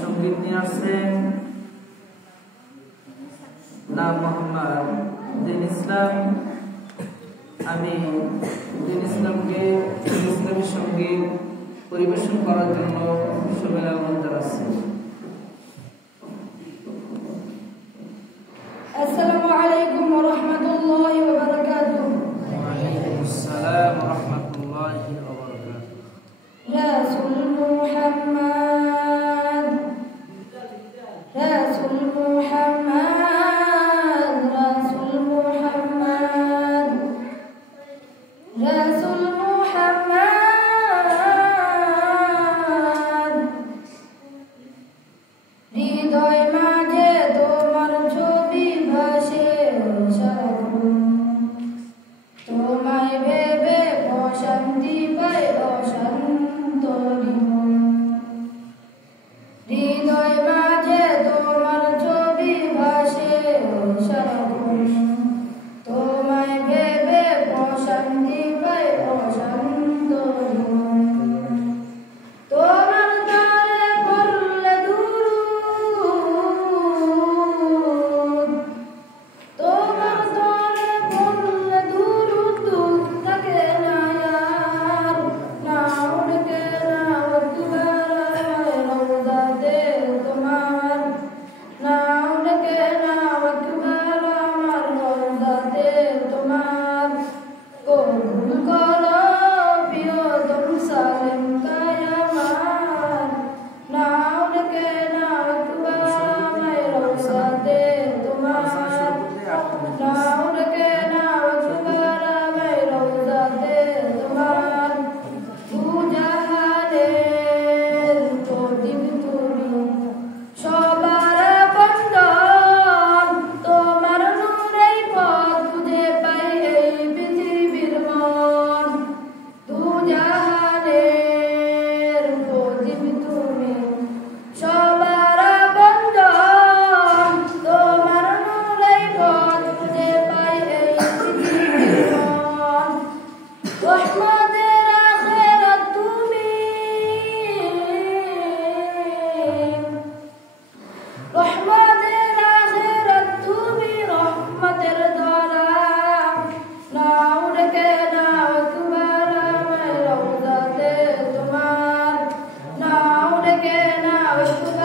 সঙ্গীত নিয়ে আসছেন নাম মোহাম্মদ দিন ইসলাম। আমি দিন ইসলামী সঙ্গীত পরিবেশন করার জন্য সবাই আহ্বান জানাচ্ছি। আসসালামু আলাইকুম ওয়া রাহমাতুল্লাহি ওয়া বারাকাতুহু। ওয়া আলাইকুম আসসালাম ওয়া রাহমাতুল্লাহি ওয়া বারাকাতুহু। রাসূল মুহাম্মদ রাসূল মুহাম্মদ রাসূল মুহাম্মদ রাসূল মুহাম্মদ হৃদয় মাঝে তোমার ছবি ভাসে সারাক্ষণ, তোমায় ভেবে প্রশান্তি পাই অশান্ত জীবন। হৃদয় মাঝে তোমার ছবি ভাসে সারাক্ষণ, তোমায় ভেবে প্রশান্তি পাই অশান্ত জীবন। তোমার দ্বারে পড়লে দুরূদ, তোমার দ্বারে পড়লে দুরূদ, দুঃখ থাকে না আর, না উঠকে না একবার রওজাতে তোমার, না উঠকে না একবার আমার রওজাতে তোমার। কবুল করো প্রিয়তম সালেম কায়ামার, না উঠকে না একবার আমার রওজাতে তোমার, না উঠকে না একবার আমার রওজাতে তোমার। দুজাহানের প্রদীপ তুমি, সবার বন্ধন, তোমার নূরেই পথ খুঁজে পাই এই পৃথিবীর মন। দুজাহানের প্রদীপ তুমি, সবার বন্ধন, তোমার নূরেই পথ খুঁজে পাই এই পৃথিবীর মন। রহমতের আখেরাত তুমি, রহমতের আখেরাত তুমি, রহমতের ধরা, না উঠকে না একবার আমার রওজাতে তোমার, না উঠকে না একবার